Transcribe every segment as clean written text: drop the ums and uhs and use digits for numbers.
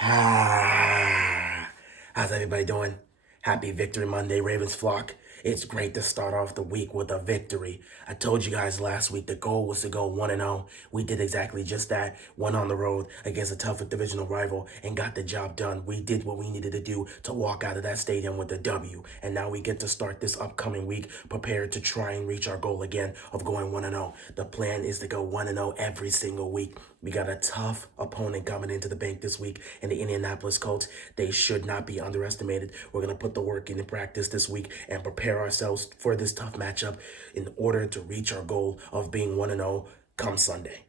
Ah, how's everybody doing? Happy Victory Monday, Ravens flock. It's great to start off the week with a victory. I told you guys last week the goal was to go 1-0. We did exactly just that. Went on the road against a tough divisional rival and got the job done. We did what we needed to do to walk out of that stadium with a W. And now we get to start this upcoming week prepared to try and reach our goal again of going 1-0. The plan is to go 1-0 every single week. We got a tough opponent coming into the bank this week in the Indianapolis Colts. They should not be underestimated. We're going to put the work into practice this week and prepare ourselves for this tough matchup in order to reach our goal of being 1-0 come Sunday.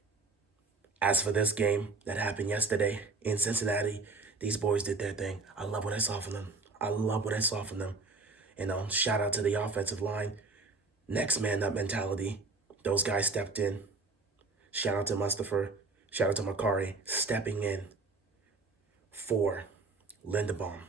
As for this game that happened yesterday in Cincinnati, these boys did their thing. I love what I saw from them. I love what I saw from them. Shout out to the offensive line. Next man up mentality. Those guys stepped in. Shout out to Mustafa. Shout out to Makari stepping in for Linderbaum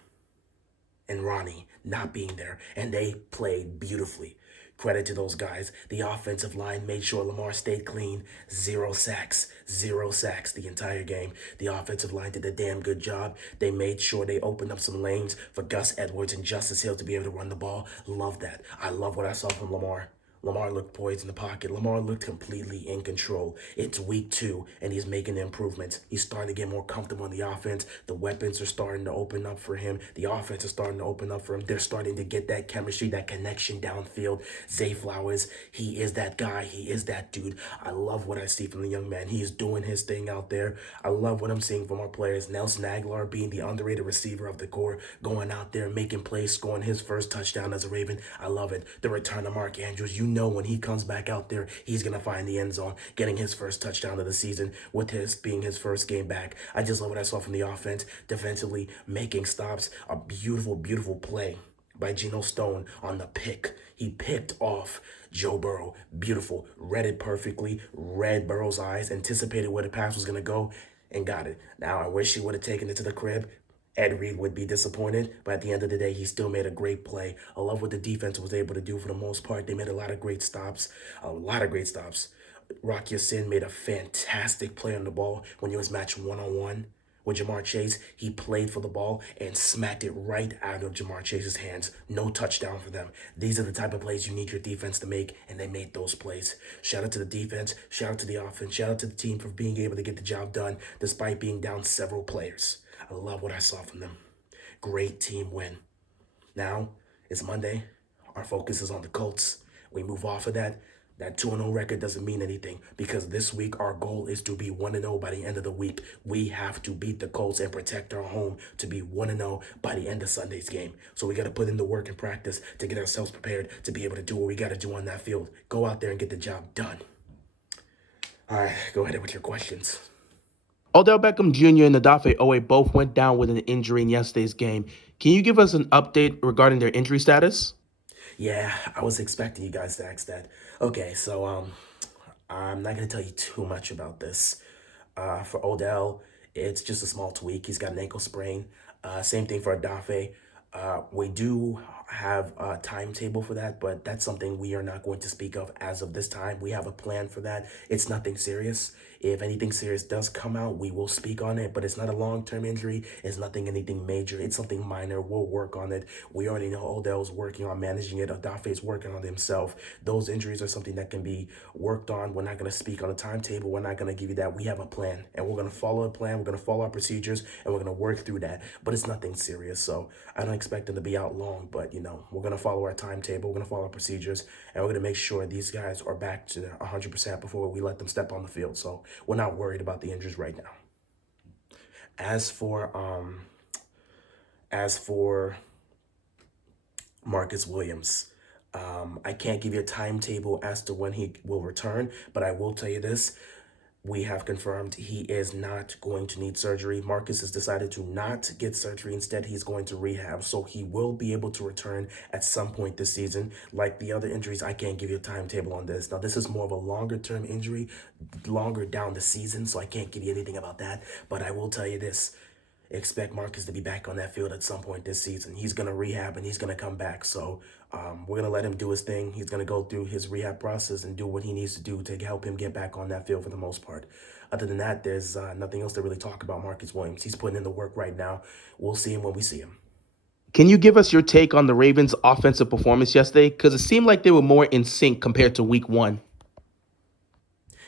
and Ronnie not being there. And they played beautifully. Credit to those guys. The offensive line made sure Lamar stayed clean. Zero sacks the entire game. The offensive line did a damn good job. They made sure they opened up some lanes for Gus Edwards and Justice Hill to be able to run the ball. Love that. I love what I saw from Lamar. Lamar looked poised in the pocket. Lamar looked completely in control. It's week 2, and he's making improvements. He's starting to get more comfortable in the offense. The weapons are starting to open up for him. The offense is starting to open up for him. They're starting to get that chemistry, that connection downfield. Zay Flowers, he is that guy. He is that dude. I love what I see from the young man. He is doing his thing out there. I love what I'm seeing from our players. Nelson Aguilar being the underrated receiver of the core, going out there, making plays, scoring his first touchdown as a Raven. I love it. The return of Mark Andrews, you know when he comes back out there, he's going to find the end zone, getting his first touchdown of the season with his being his first game back. I just love what I saw from the offense, defensively making stops. A beautiful, beautiful play by Geno Stone on the pick. He picked off Joe Burrow. Beautiful. Read it perfectly. Read Burrow's eyes, anticipated where the pass was going to go, and got it. Now, I wish he would have taken it to the crib. Ed Reed would be disappointed, but at the end of the day, he still made a great play. I love what the defense was able to do for the most part. They made a lot of great stops, Rock Ya-Sin made a fantastic play on the ball when he was matched one-on-one with Jamar Chase. He played for the ball and smacked it right out of Jamar Chase's hands. No touchdown for them. These are the type of plays you need your defense to make, and they made those plays. Shout out to the defense. Shout out to the offense. Shout out to the team for being able to get the job done despite being down several players. I love what I saw from them. Great team win. Now, it's Monday. Our focus is on the Colts. We move off of that. That 2-0 record doesn't mean anything because this week our goal is to be 1-0 by the end of the week. We have to beat the Colts and protect our home to be 1-0 by the end of Sunday's game. So we got to put in the work and practice to get ourselves prepared to be able to do what we got to do on that field. Go out there and get the job done. All right, go ahead with your questions. Odell Beckham Jr. and Odafe Owe both went down with an injury in yesterday's game. Can you give us an update regarding their injury status? Yeah, I was expecting you guys to ask that. Okay, so I'm not gonna tell you too much about this. For Odell, it's just a small tweak. He's got an ankle sprain. Same thing for Adafe. We do have a timetable for that, but that's something we are not going to speak of as of this time. We have a plan for that. It's nothing serious. If anything serious does come out, we will speak on it, but it's not a long-term injury. It's nothing, anything major. It's something minor. We'll work on it. We already know Odell's working on managing it. Adafe's working on himself. Those injuries are something that can be worked on. We're not going to speak on a timetable. We're not going to give you that. We have a plan, and we're going to follow a plan. We're going to follow our procedures, and we're going to work through that, but it's nothing serious, so I don't expect them to be out long, but, we're going to follow our timetable. We're going to follow our procedures, and we're going to make sure these guys are back to 100% before we let them step on the field, so we're not worried about the injuries right now. As for Marcus Williams, I can't give you a timetable as to when he will return, but I will tell you this. We have confirmed he is not going to need surgery. Marcus has decided to not get surgery. Instead, he's going to rehab. So he will be able to return at some point this season. Like the other injuries, I can't give you a timetable on this. Now, this is more of a longer-term injury, longer down the season, so I can't give you anything about that. But I will tell you this. expect Marcus to be back on that field at some point this season. He's going to rehab and he's going to come back. So we're going to let him do his thing. He's going to go through his rehab process and do what he needs to do to help him get back on that field for the most part. Other than that, there's nothing else to really talk about Marcus Williams. He's putting in the work right now. We'll see him when we see him. Can you give us your take on the Ravens' offensive performance yesterday? Because it seemed like they were more in sync compared to week one.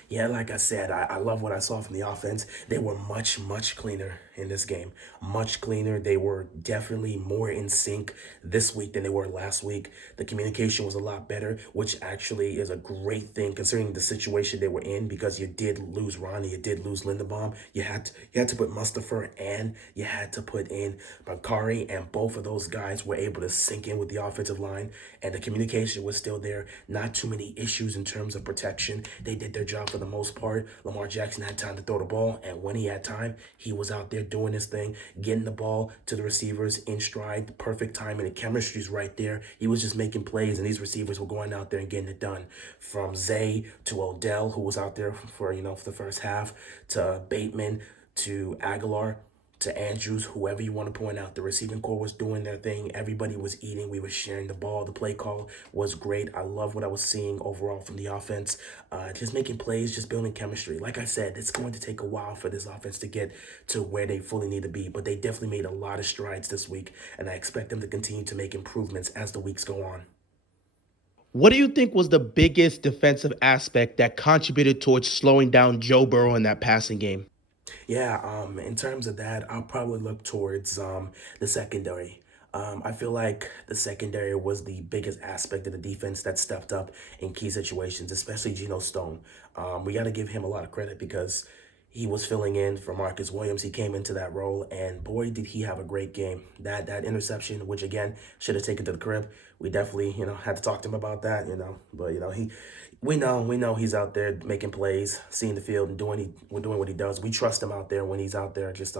Yeah, like I said, I love what I saw from the offense. They were much, much cleaner in this game. Much cleaner. They were definitely more in sync this week than they were last week. The communication was a lot better, which actually is a great thing considering the situation they were in because you did lose Ronnie, you did lose Linderbaum. You had to put Mustafa and you had to put in Bakari, and both of those guys were able to sink in with the offensive line, and the communication was still there. Not too many issues in terms of protection. They did their job for the most part. Lamar Jackson had time to throw the ball, and when he had time, he was out there doing his thing, getting the ball to the receivers in stride, the perfect timing. The chemistry's right there. He was just making plays, and these receivers were going out there and getting it done. From Zay to Odell, who was out there for the first half, to Bateman, to Aguilar, to Andrews, whoever you want to point out. The receiving core was doing their thing. Everybody was eating. We were sharing the ball. The play call was great. I love what I was seeing overall from the offense. Just making plays, just building chemistry. Like I said, it's going to take a while for this offense to get to where they fully need to be, but they definitely made a lot of strides this week, and I expect them to continue to make improvements as the weeks go on. What do you think was the biggest defensive aspect that contributed towards slowing down Joe Burrow in that passing game? Yeah, in terms of that, I'll probably look towards the secondary. I feel like the secondary was the biggest aspect of the defense that stepped up in key situations, especially Geno Stone. We got to give him a lot of credit because he was filling in for Marcus Williams. He came into that role, and boy, did he have a great game. That interception, which again should have taken to the crib. We definitely had to talk to him about that. But we know he's out there making plays, seeing the field, and doing what he does. We trust him out there when he's out there, just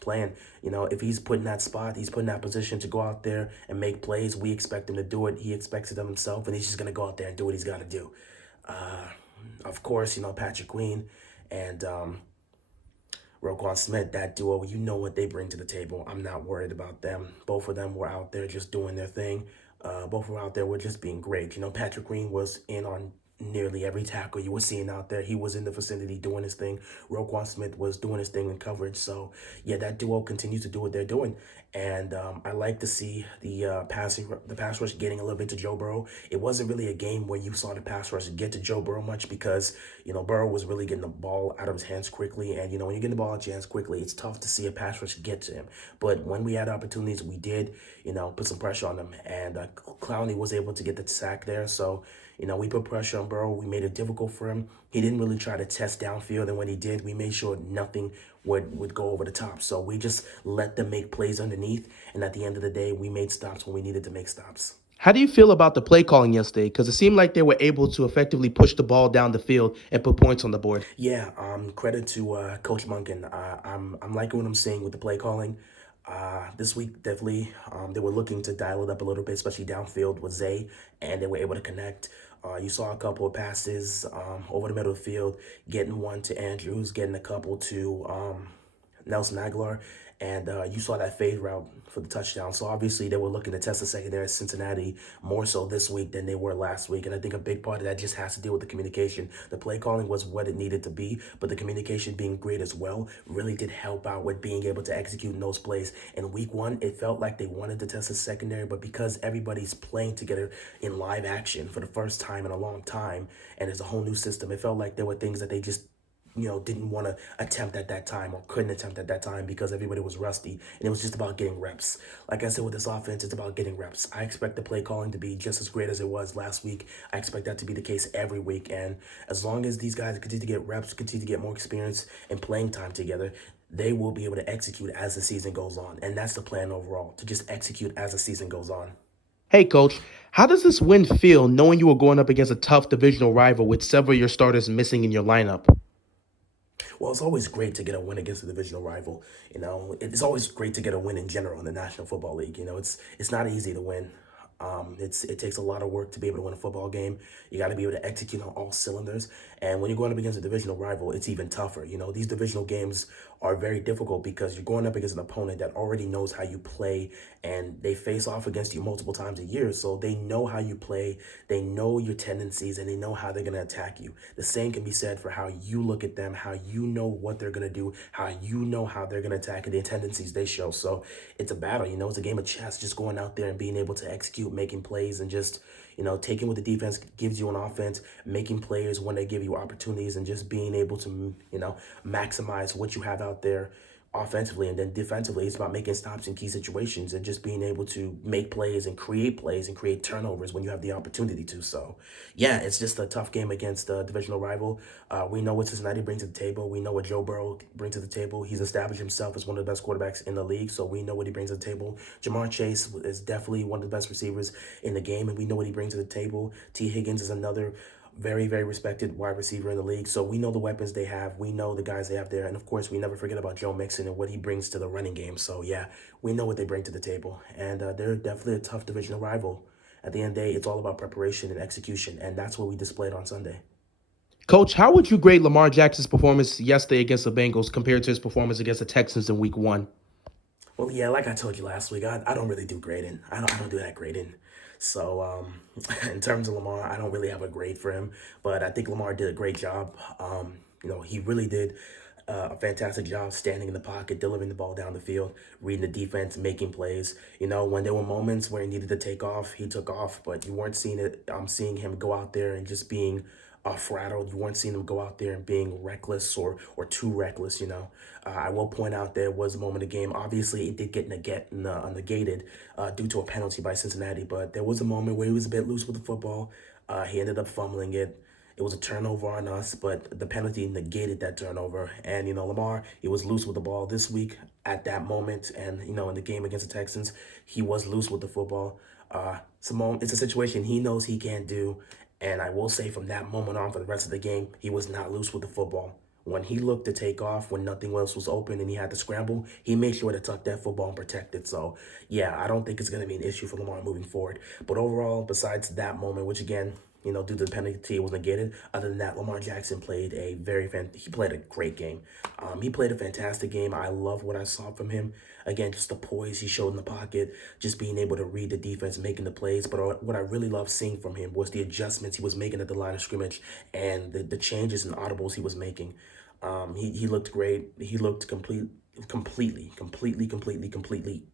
playing. If he's put in that spot, he's put in that position to go out there and make plays. We expect him to do it. He expects it of himself, and he's just gonna go out there and do what he's got to do. Uh, of course, Patrick Queen and Roquan Smith, that duo, you know what they bring to the table. I'm not worried about them. Both of them were out there just doing their thing. Both were out there were just being great. Patrick Green was in on nearly every tackle you were seeing out there. He was in the vicinity doing his thing. Roquan Smith was doing his thing in coverage. So, yeah, that duo continues to do what they're doing. And I like to see the pass rush getting a little bit to Joe Burrow. It wasn't really a game where you saw the pass rush get to Joe Burrow much because, Burrow was really getting the ball out of his hands quickly. And, when you get the ball out of your hands quickly, it's tough to see a pass rush get to him. But when we had opportunities, we did, put some pressure on him. And Clowney was able to get the sack there. So, we put pressure on Burrow. We made it difficult for him. He didn't really try to test downfield, and when he did, we made sure nothing would go over the top. So we just let them make plays underneath, and at the end of the day, we made stops when we needed to make stops. How do you feel about the play calling yesterday? Because it seemed like they were able to effectively push the ball down the field and put points on the board. Yeah, credit to Coach Munkin. I'm liking what I'm seeing with the play calling. This week, definitely, they were looking to dial it up a little bit, especially downfield with Zay, and they were able to connect. You saw a couple of passes over the middle of the field, getting one to Andrews, getting a couple to Nelson Aguilar, and you saw that fade route for the touchdown. So obviously they were looking to test the secondary at Cincinnati more so this week than they were last week. And I think a big part of that just has to do with the communication. The play calling was what it needed to be, but the communication being great as well really did help out with being able to execute in those plays. In week one, it felt like they wanted to test the secondary, but because everybody's playing together in live action for the first time in a long time, and it's a whole new system, it felt like there were things that they just didn't want to attempt at that time or couldn't attempt at that time because everybody was rusty. And it was just about getting reps. Like I said, with this offense, it's about getting reps. I expect the play calling to be just as great as it was last week. I expect that to be the case every week. And as long as these guys continue to get reps, continue to get more experience and playing time together, they will be able to execute as the season goes on. And that's the plan overall, to just execute as the season goes on. Hey, coach, how does this win feel knowing you were going up against a tough divisional rival with several of your starters missing in your lineup? Well, it's always great to get a win against a divisional rival. It's always great to get a win in general in the National Football League. It's not easy to win. It takes a lot of work to be able to win a football game. You got to be able to execute on all cylinders, And when you're going up against a divisional rival, it's even tougher. These divisional games are very difficult because you're going up against an opponent that already knows how you play, and they face off against you multiple times a year. So they know how you play, they know your tendencies, and they know how they're going to attack you. The same can be said for how you look at them, how you know what they're going to do, how you know how they're going to attack, and the tendencies they show. So it's a battle, it's a game of chess, just going out there and being able to execute, making plays, and just taking what the defense gives you on offense, making players when they give you opportunities, and just being able to, maximize what you have out there offensively. And then defensively, it's about making stops in key situations and just being able to make plays and create turnovers when you have the opportunity to. So, yeah, it's just a tough game against a divisional rival. We know what Cincinnati brings to the table. We know what Joe Burrow brings to the table. He's established himself as one of the best quarterbacks in the league, so we know what he brings to the table. Jamar Chase is definitely one of the best receivers in the game, and we know what he brings to the table. T. Higgins is another very, very respected wide receiver in the league. So we know the weapons they have. We know the guys they have there. And of course, we never forget about Joe Mixon and what he brings to the running game. So yeah, we know what they bring to the table. And they're definitely a tough divisional rival. At the end of the day, it's all about preparation and execution. And that's what we displayed on Sunday. Coach, how would you grade Lamar Jackson's performance yesterday against the Bengals compared to his performance against the Texans in Week 1? Well, yeah, like I told you last week, I don't really do grading. I don't do that grading. So, in terms of Lamar, I don't really have a grade for him, but I think Lamar did a great job. He really did a fantastic job standing in the pocket, delivering the ball down the field, reading the defense, making plays. When there were moments where he needed to take off, he took off, but you weren't seeing it. I'm seeing him go out there and just being rattled. You weren't seeing him go out there and being reckless or too reckless. I will point out there was a moment of the game. Obviously, it did get negated due to a penalty by Cincinnati, but there was a moment where he was a bit loose with the football. He ended up fumbling it. It was a turnover on us, but the penalty negated that turnover. And, Lamar, he was loose with the ball this week at that moment. And, in the game against the Texans, he was loose with the football. Simone, it's a situation he knows he can't do. And I will say from that moment on for the rest of the game, he was not loose with the football. When he looked to take off, when nothing else was open and he had to scramble, he made sure to tuck that football and protect it. So, yeah, I don't think it's going to be an issue for Lamar moving forward. But overall, besides that moment, which again, due to the penalty, it was negated. Other than that, Lamar Jackson played he played a great game. He played a fantastic game. I love what I saw from him. Again, just the poise he showed in the pocket, just being able to read the defense, making the plays. But what I really loved seeing from him was the adjustments he was making at the line of scrimmage and the changes and audibles he was making. He looked great. He looked completely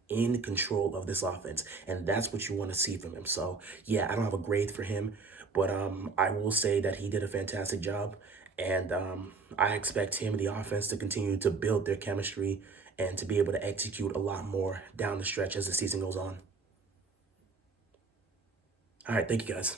in control of this offense, and that's what you want to see from him. So yeah, I don't have a grade for him, but I will say that he did a fantastic job, and I expect him and the offense to continue to build their chemistry and to be able to execute a lot more down the stretch as the season goes on. All right, thank you guys.